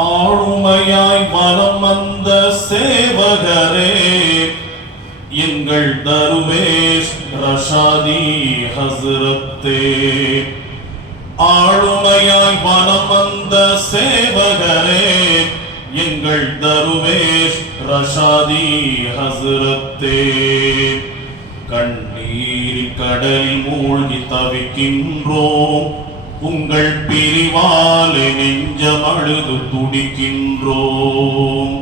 ஆளுமையாய் வலம் வந்த சேவகரே, எங்கள் தருவேஷ் ரஷாதி ஹஸ்ரத்தே. ஆளுமையாய் வலம் வந்த சேவகரே, எங்கள் தருவேஷ் ரஷாதி ஹஸ்ரத்தே. கண்ணீரின் கடலில் மூழ்கி தவிக்கின்றோம், உங்கள் பிரிவாலே நெஞ்சம் அழுது துடிக்கின்றோம்.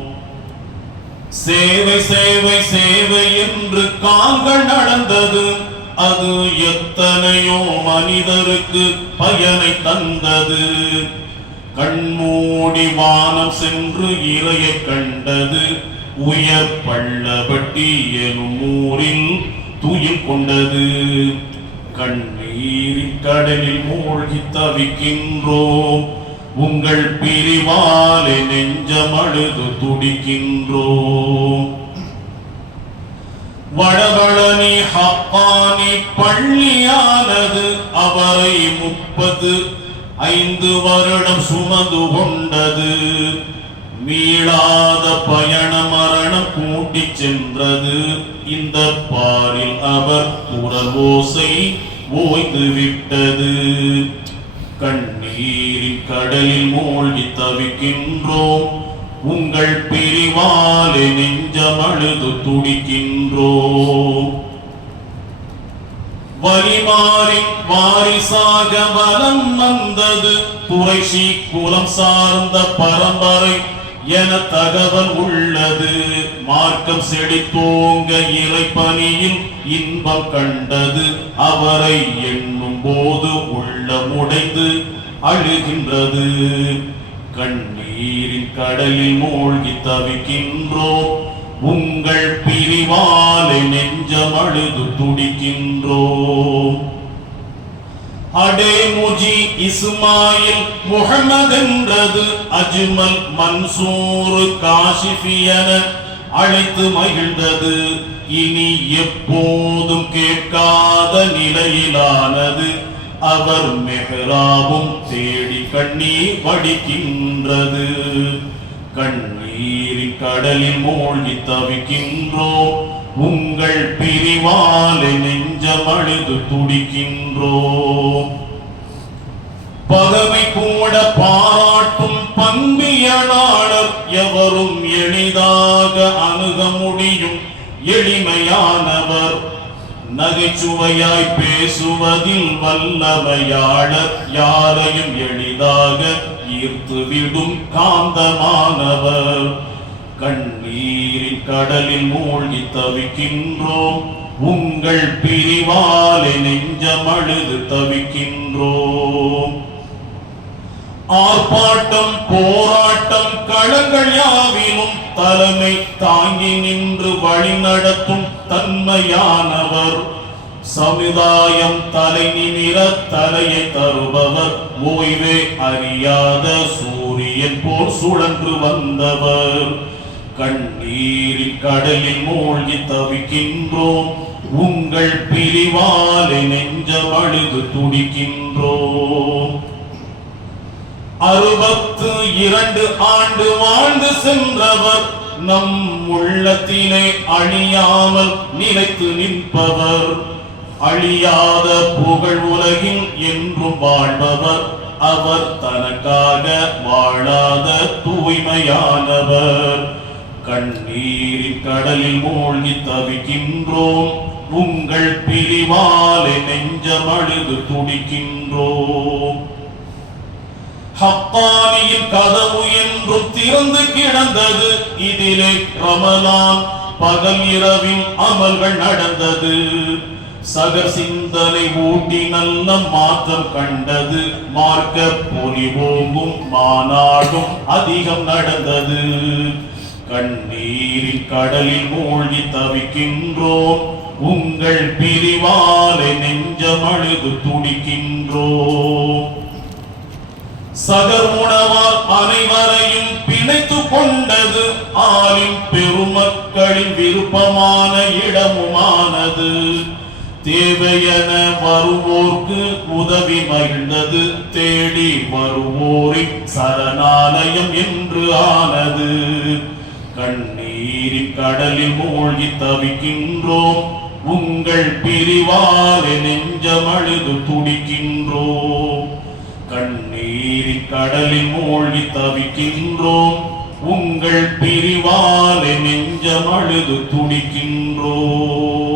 சேவை சேவை சேவை என்று கால்கள் நடந்தது, அது எத்தனையோ மனிதருக்கு பயனை தந்தது. கண்மூடி வானம் சென்று இறையை கண்டது, உயர் பள்ளப்பட்டி எனும் ஊரில் துயில் கொண்டது. கண்ணீரின் கடலில் மூழ்கி தவிக்கின்றோம், உங்கள் பிரிவாலே நெஞ்சம் அழுது துடிக்கின்றோம். வடபழனி ஹப்பானி பள்ளியானது, அவரை 35 வருடம் சுமந்து கொண்டது. மீளாத பயண மரணம் கூட்டி சென்றது, இந்த பாரில் அவர் குரல் ஓசை ஓய்ந்து விட்டது. கண்ணீரின் கடலில் மூழ்கி தவிக்கின்றோம், உங்கள் பிரிவாலே நெஞ்சம் அழுது துடிக்கின்றோம். வலிமாரின் வாரிசாக வலம் வந்தது, குறைஷி குலம் சார்ந்த பரம்பரை என தகவல் உள்ளது. மார்க்கம் செழித்தோங்க இறைப்பணியில் இன்பம் கண்டது, அவரை எண்ணும் போது உள்ளமுடைந்து அழுகின்றது. கண்ணீரின் கடலில் மூழ்கி தவிக்கின்றோம், உங்கள் பிரிவாலே நெஞ்சம் அழுது துடிக்கின்றோம். அடே முஜி இஸ்மாயில் முஹம்மது என்றது, அஜ்மல் மன்சூர் காஷிஃபியன அழைத்து மகிழ்ந்தது. இனி எப்போதும் கேட்காத நிலையிலானது, அவர் மெஹ்ராபும் தேடி கண்ணீர் வடிக்கின்றது. கண்ணீரின் கடலில் மூழ்கி தவிக்கின்றோம், உங்கள் பிரிவாலே நெஞ்சம் அழுது துடிக்கின்றோம். பகமை கூட பாராட்டும் பண்பியலாளர், எவரும் எளிதாக அணுக முடியும் எளிமையானவர். நகைச்சுவையாய் பேசுவதில் வல்லமையாளர், யாரையும் எளிதாக ஈர்த்துவிடும் காந்தமானவர். கண்ணீரின் கடலில் மூழ்கி தவிக்கின்றோம், உங்கள் பிரிவாலே நெஞ்சம் அழுது தவிக்கின்றோம். ஆர்ப்பாட்டம் போராட்டம் களங்கள் யாவிலும் தலைமை தாங்கி நின்று வழி நடத்தும் தன்மையானவர். சமுதாயம் தலை நிமிர தலையை தருபவர், ஓய்வே அறியாத சூரியன் போல் சுழன்று வந்தவர். கண்ணீரின் கடலில் மூழ்கி தவிக்கின்றோம், உங்கள் பிரிவாலே நெஞ்சம் அழுது துடிக்கின்றோம். 62 ஆண்டு வாழ்ந்து சென்றவர், நம் உள்ளத்திலே அழியாமல் நிலைத்து நிற்பவர். அழியாத புகழ் உலகில் என்றும் வாழ்பவர், அவர் தனக்காக வாழாத தூய்மையானவர். கண்ணீரின் கடலில் மூழ்கி தவிக்கின்றோம், உங்கள் பிரிவாலே நெஞ்சம் அழுது துடிக்கின்றோம். ஹக்கானியின் கதவு என்றும் திறந்து கிடந்தது, இதிலே ரமலான் பகல் இரவில் அமல்கள் நடந்தது. சகர் சிந்தனை ஊட்டி நல்ல மாற்றம் கண்டது, மார்க்க பொலிவோங்கும் மாநாடும் அதிகம் நடந்தது. கண்ணீரின் கடலில் மூழ்கி தவிக்கின்றோம், உங்கள் பிரிவாலே நெஞ்சம் அழுது துடிக்கின்றோம். சகர் உணவால் அனைவரையும் பிணைத்து கொண்டது, ஆளின் பெருமக்களின் விருப்பமான இடமுமானது. தேவையென வருவோர்க்கு உதவி மகிழ்ந்தது. தேடி வருவோரின் சரணாலயம் என்று ஆனது. கண்ணீரின் கடலில் மூழ்கி தவிக்கின்றோம், உங்கள் பிரிவாலே நெஞ்சமழுது துடிக்கின்றோம். கண்ணீரின் கடலில் மூழ்கி தவிக்கின்றோம், உங்கள் பிரிவாலே நெஞ்சமழுது துடிக்கின்றோம்.